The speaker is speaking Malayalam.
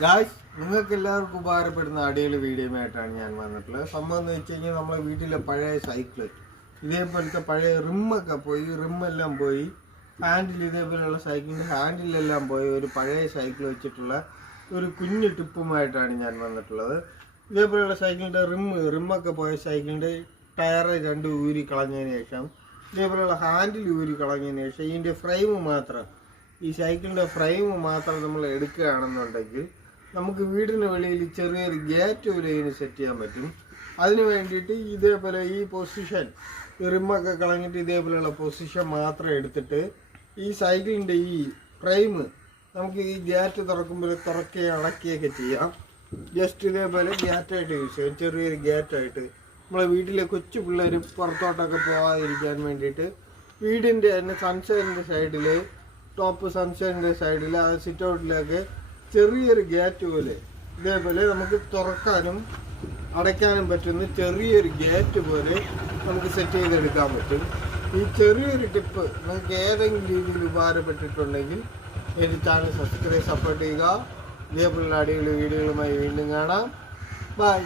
ഗായ്സ്, നിങ്ങൾക്ക് എല്ലാവർക്കും ഉപകാരപ്പെടുന്ന അടിപൊളി വീഡിയോയുമായിട്ടാണ് ഞാൻ വന്നിട്ടുള്ളത്. സംഭവം എന്ന് വെച്ച് കഴിഞ്ഞാൽ നമ്മളെ വീട്ടിലെ പഴയ സൈക്കിള് ഇതേപോലത്തെ പഴയ റിമ്മെല്ലാം പോയി ഹാൻഡിൽ ഇതേപോലെയുള്ള സൈക്കിളിൻ്റെ ഹാൻഡിലെല്ലാം പോയി ഒരു പഴയ സൈക്കിൾ വെച്ചിട്ടുള്ള ഒരു കുഞ്ഞു ടിപ്പുമായിട്ടാണ് ഞാൻ വന്നിട്ടുള്ളത്. ഇതേപോലെയുള്ള സൈക്കിളിൻ്റെ റിമ്മൊക്കെ പോയ സൈക്കിളിൻ്റെ ടയറ് രണ്ട് ഊരി കളഞ്ഞതിന് ശേഷം ഇതേപോലെയുള്ള ഹാൻഡിൽ ഊരി കളഞ്ഞതിന് ശേഷം ഇതിൻ്റെ ഈ സൈക്കിളിൻ്റെ ഫ്രെയിം മാത്രം നമ്മൾ എടുക്കുകയാണെന്നുണ്ടെങ്കിൽ നമുക്ക് വീടിന് വെളിയിൽ ചെറിയൊരു ഗേറ്റ് പോലെ ഇതിന് സെറ്റ് ചെയ്യാൻ പറ്റും. അതിന് വേണ്ടിയിട്ട് ഇതേപോലെ ഈ പൊസിഷൻ റിമ്മൊക്കെ കളഞ്ഞിട്ട് ഇതേപോലെയുള്ള പൊസിഷൻ മാത്രം എടുത്തിട്ട് ഈ സൈക്കിളിൻ്റെ ഈ ഫ്രെയിം നമുക്ക് ഈ ഗേറ്റ് തുറക്കുകയും അടക്കുകയൊക്കെ ചെയ്യാം. ജസ്റ്റ് ഇതേപോലെ ഗേറ്റായിട്ട് യൂസ് ചെയ്യാം. ചെറിയൊരു ഗേറ്റായിട്ട് നമ്മളെ വീട്ടിലെ കൊച്ചു പിള്ളേർ പുറത്തോട്ടൊക്കെ പോകാതിരിക്കാൻ വേണ്ടിയിട്ട് വീടിൻ്റെ തന്നെ സൺഷൈഡിൻ്റെ സൈഡിൽ ടോപ്പ് സൺഷൈഡിൻ്റെ സൈഡിൽ ആ സിറ്റ് ഔട്ടിലൊക്കെ ചെറിയൊരു ഗേറ്റ് പോലെ ഇതേപോലെ നമുക്ക് തുറക്കാനും അടയ്ക്കാനും പറ്റുന്ന ചെറിയൊരു ഗേറ്റ് പോലെ നമുക്ക് സെറ്റ് ചെയ്തെടുക്കാൻ പറ്റും. ഈ ചെറിയൊരു ടിപ്പ് നിങ്ങൾക്ക് ഏതെങ്കിലും രീതിയിൽ ഉപകാരപ്പെട്ടിട്ടുണ്ടെങ്കിൽ എൻ്റെ ചാനൽ സബ്സ്ക്രൈബ് സപ്പോർട്ട് ചെയ്യുക. ഇതേപോലുള്ള അടിപൊളി വീഡിയോകളുമായി വീണ്ടും കാണാം. ബൈ.